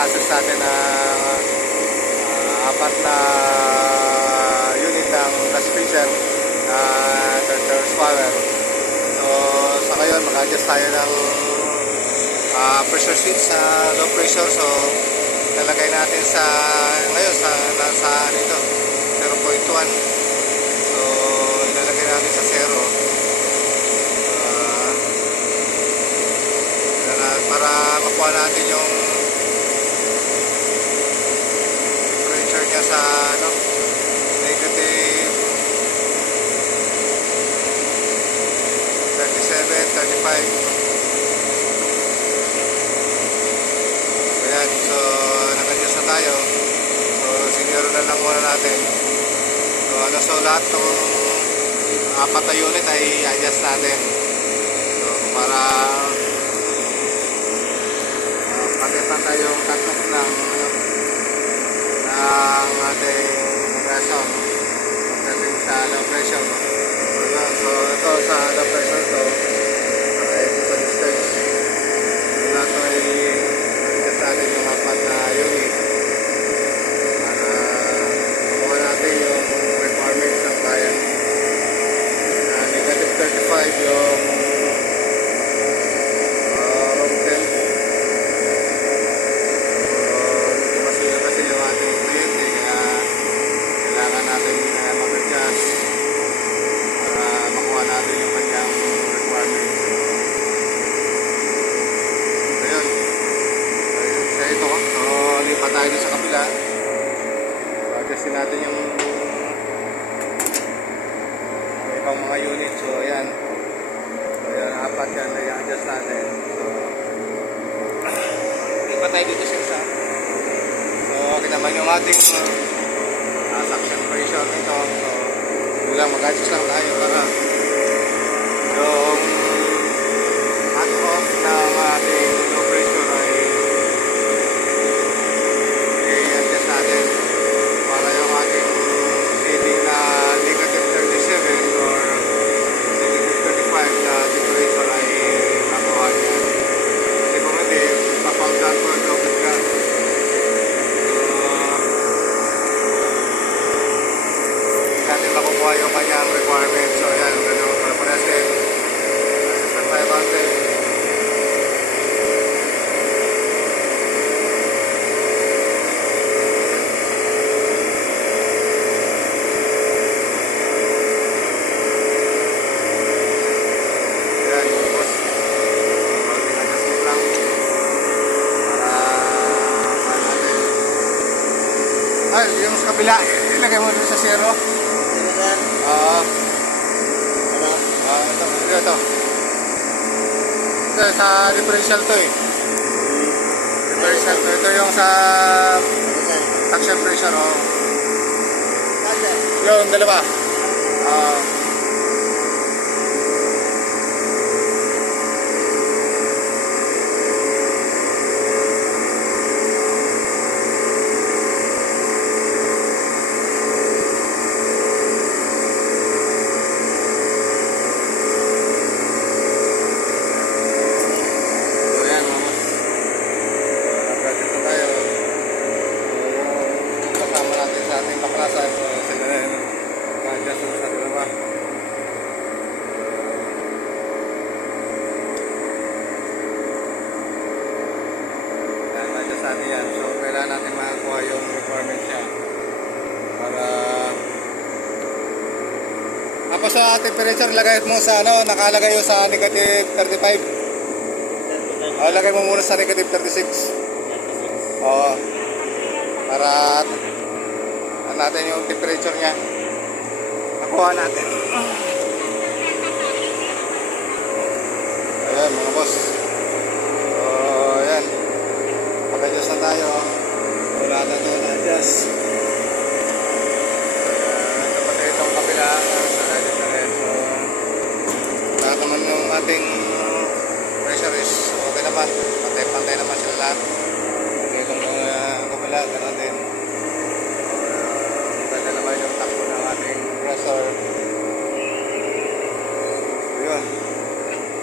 process natin na apat na unit ng gas pressure na 30 horsepower. So sa ngayon mag-adjust tayo ng pressure switch sa low pressure. So ilalagay natin sa ngayon nasa nito 0.1. So ilalagay natin sa 0 para makuha natin yung pressure niya sa negative 37, 35. Ayan, so nag-adjust na tayo. So sinero na lang muna natin. So lahat ng apat na unit ay adjust natin. So para pantay yung tatlong ng ating pressure pagdating sa low pressure. So ito sa low pressure ito ay sa distance na ito ay adjust natin yung apat na unit para makuha natin yung requirements ng client. Negative 35 yung room temp. Tayo sa kabila, adjustin natin yung ibang mga unit. So ayan, apat yan na i-adjust natin. So lipat tayo dito sa isa. So okay naman yung ating suction pressure nito. So lang mag-adjust lang tayo para yung cut-off ng ating low pressure ay natin para yung ating reading na negative 37 or negative 35 na temperature ay nakuha niya. Kasi kung hindi, papag-down ko ang dapat ka. Hindi natin makukuha yung kanyang requirements. So yan, ganun para paresin. Sa 500. Ay, yung sa kabila, ilagay mo dun sa 0. Ito. Ito, sa differential to eh. Differential to. Ito yung sa suction pressure, oh. Yung dalawa. Baklasan, so sila na yun mag-adjust sa dalawa. Mag-adjust natin yan, so kailangan natin makakuha yung requirements niya para tapos sa temperature lagay mo sa nakalagay yung sa negative 35. Lagay mo muna sa negative 36. Oo, para natin yung temperature niya nakuha natin. Ayan mga boss, so ayan mag-adjust na tayo. Wala na ito na-adjust. Ito pati itong kapila sa edit na rin. So lahat naman yung ating pressure is okay naman, pantay naman sila lahat. Itong kapila gano'n din. Ganda naman yung takbo ng ating pressure. So yun,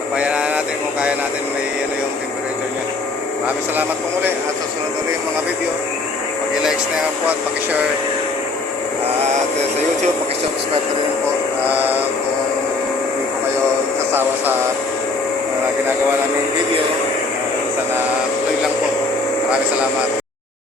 nabayanan natin kung kaya natin may yung temperature niya. Maraming salamat po muli at susunod ulit yung mga video. Pag-likes na yan po at pag-share. At sa YouTube, pag-subscribe na rin po. Kung hindi po kayo sasawa sa ginagawa namin video, sana tuloy lang po. Maraming salamat.